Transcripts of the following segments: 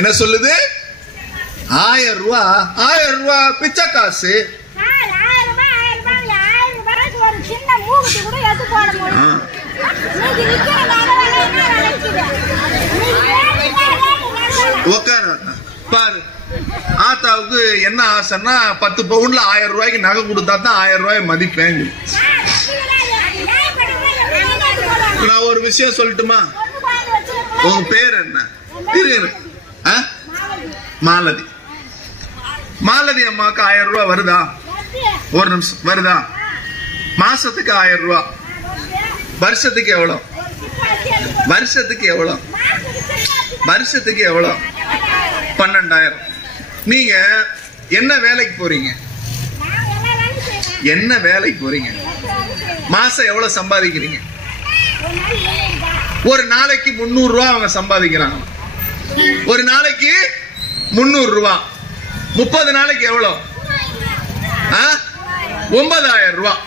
என்ன சொல்லுது? 1000 ரூபாய் பிச்சை காசு. பாரு, ஆத்தாவுக்கு என்ன ஆசைன்னா 10 பவுன்ல 1000 ரூபாய்க்கு நகை கொடுத்தா தான் 1000 ரூபாய் மதிப்பேன். நான் ஒரு விஷயம் சொல்லட்டுமா? உங்க பேர் என்ன? மாலதி. மாலதி அம்மாவுக்கு 1000 ரூபாய் வருதா? ஒரு நிமிஷம், வருதா? மாசத்துக்கு 1000 ரூபாய். வருஷத்துக்கு எவ்வளவு? வருஷத்துக்கு எவ்வளவு? வருஷத்துக்கு எவ்வளவு? 12,000. நீங்க என்ன வேலைக்கு போறீங்க? என்ன வேலைக்கு போறீங்க? மாசம் எவ்வளவு சம்பாதிக்கிறீங்க? ஒரு நாளைக்கு 300 ரூபாய் அவங்க சம்பாதிக்கிறாங்க. ஒரு நாளைக்கு 300 ரூபாய். 30 நாளைக்கு எவ்வளவு? 9,000 ரூபாய்.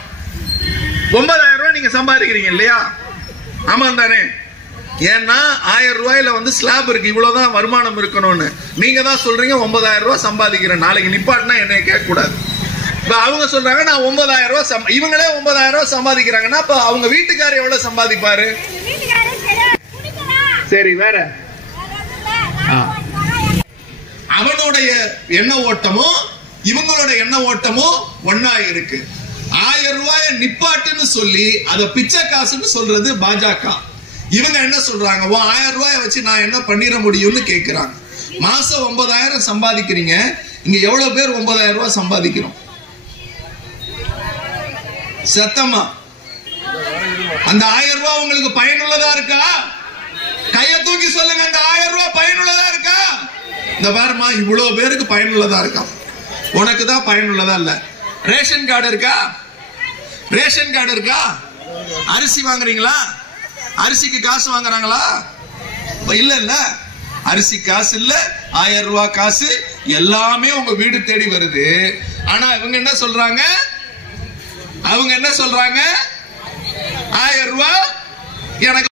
9,000 ரூபாய் நீங்க சம்பாதிக்கிறீங்க இல்லையா? ஆமா தானே? ஏன்னா 1000 ரூபாயில ஸ்லாப் இருக்கு, இவ்வளவுதான் வருமானம் இருக்கணும்னு. நீங்க தான் சொல்றீங்க 9,000 ரூபாய் சம்பாதிக்கிறேன். நாளைக்கு நிப்பாட்டினா என்ன கேட்க கூடாது. இப்ப அவங்க சொல்றாங்க நான் 9,000 ரூபாய், இவங்களே 9,000 ரூபாய் சம்பாதிக்கிறாங்கன்னா அப்ப அவங்க வீட்டுக்காரர் எவ்வளவு சம்பாதிப்பாரு? சரி, வேற அவனுடைய எண்ண ஓட்டமும் இவங்களுடைய எண்ண ஓட்டமும் ஒன்னா இருக்கு. 1000 ரூபாய நிப்பாட்டுன்னு சொல்லி அத பிச்சை காசுன்னு சொல்றது பாஜக. இவங்க என்ன சொல்றாங்க? 1000 ரூபாய வச்சு நான் என்ன பண்ணிட முடியும்னு கேக்குறாங்க. மாசம் 9,000 சம்பாதிக்கிறீங்க. இங்க எவ்வளவு பேர் 9,000 ரூபாய் சம்பாதிக்கிறோம்? சத்தமா அந்த 1000 ரூபாய் உங்களுக்கு பயனுள்ளதா இருக்கா? கைய தூக்கி சொல்லுங்க. அந்த 1000 ரூபாய் பயனுள்ளதா இருக்கா? இந்த பாருமா, இவ்வளவு பேருக்கு பயனுள்ளதா இருக்கா? உனக்கு தான் பயனுள்ளதா இல்ல. ரேஷன் கார்டு இருக்கா? ரேஷன் கார்டு இருக்கா? அரிசி வாங்குறீங்களா? அரிசிக்கு காசு வாங்குறாங்களா? இல்ல இல்ல, அரிசி காசு இல்ல, 1000 ரூபாய் காசு எல்லாமே உங்க வீடு தேடி வருது. ஆனா இவங்க என்ன சொல்றாங்க? அவங்க என்ன சொல்றாங்க? 1000 ரூபாய் எனக்கு